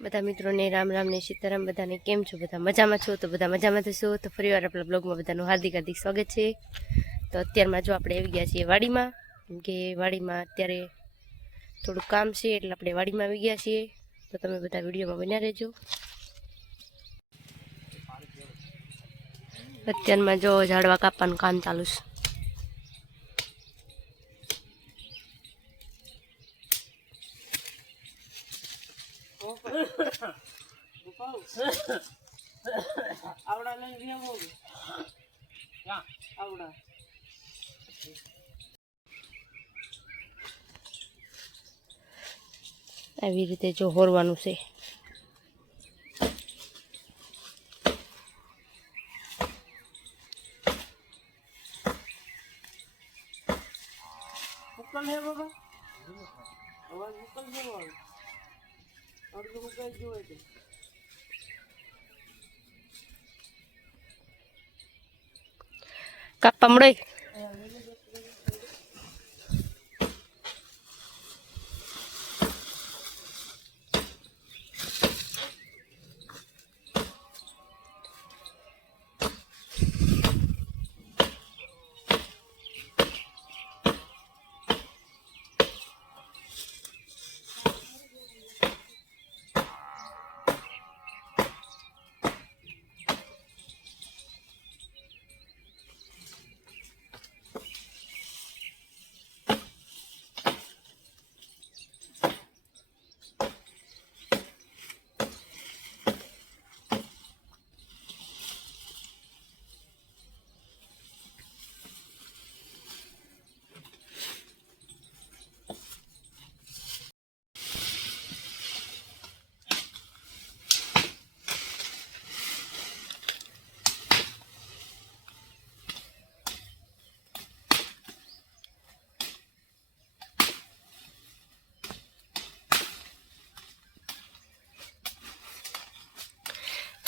બધા મિત્રોને રામ રામ ને સીતારામ, બધાને કેમ છો? બધા મજામાં છો? તો બધા મજામાં થશો તો ફરીવાર આપણા બ્લોગમાં બધાનું હાર્દિક હાર્દિક સ્વાગત છે. તો અત્યારમાં જો આપણે આવી ગયા છીએ વાડીમાં, કેમ કે વાડીમાં અત્યારે થોડું કામ છે, એટલે આપણે વાડીમાં આવી ગયા છીએ. તો તમે બધા વિડીયોમાં બન્યા રહેજો. અત્યારમાં જો ઝાડવા કાપવાનું કામ ચાલુ છે. આવડા લઈને ક્યાં આવડા. આવી રીતે જો હોરવાનું છે. મુકલ હે બાબા? અવાજ મુકલ છે અડધું મુકાઈ ગયું હોય તો મળે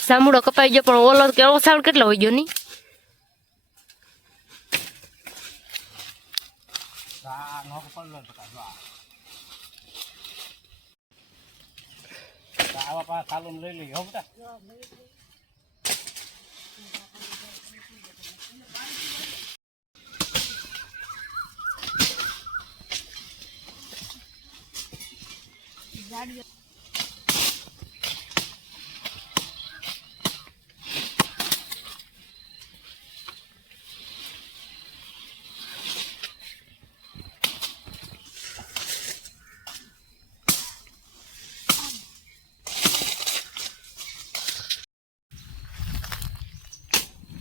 સામુડો કપાઈ ગયો પણ ઓલો કે સાઉન્ડ કેટલો હોય ગયો ની બેટા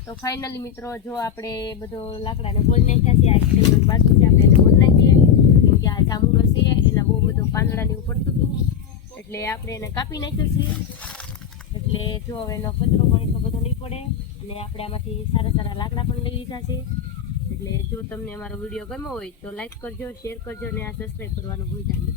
તો ફાઇનલી મિત્રો, જો આપણે બધો લાકડાને બોલ નાખ્યા છે, આ બાજુ છે, આપણે એને બોલ નાખીએ. કેમ કે આ જામુડો છે, એના બહુ બધું પાંદડાની ઉપડતું હતું. એટલે આપણે એને કાપી નાખ્યું છે. એટલે જો હવે એનો કચરો પણ એટલો બધો નહીં પડે. અને આપણે આમાંથી સારા સારા લાકડા પણ લઈ લીધા છે. એટલે જો તમને અમારો વીડિયો ગમ્યો હોય તો લાઈક કરજો શેર કરજો અને આ સબસ્ક્રાઈબ કરવાનું ભૂલતા નહીં.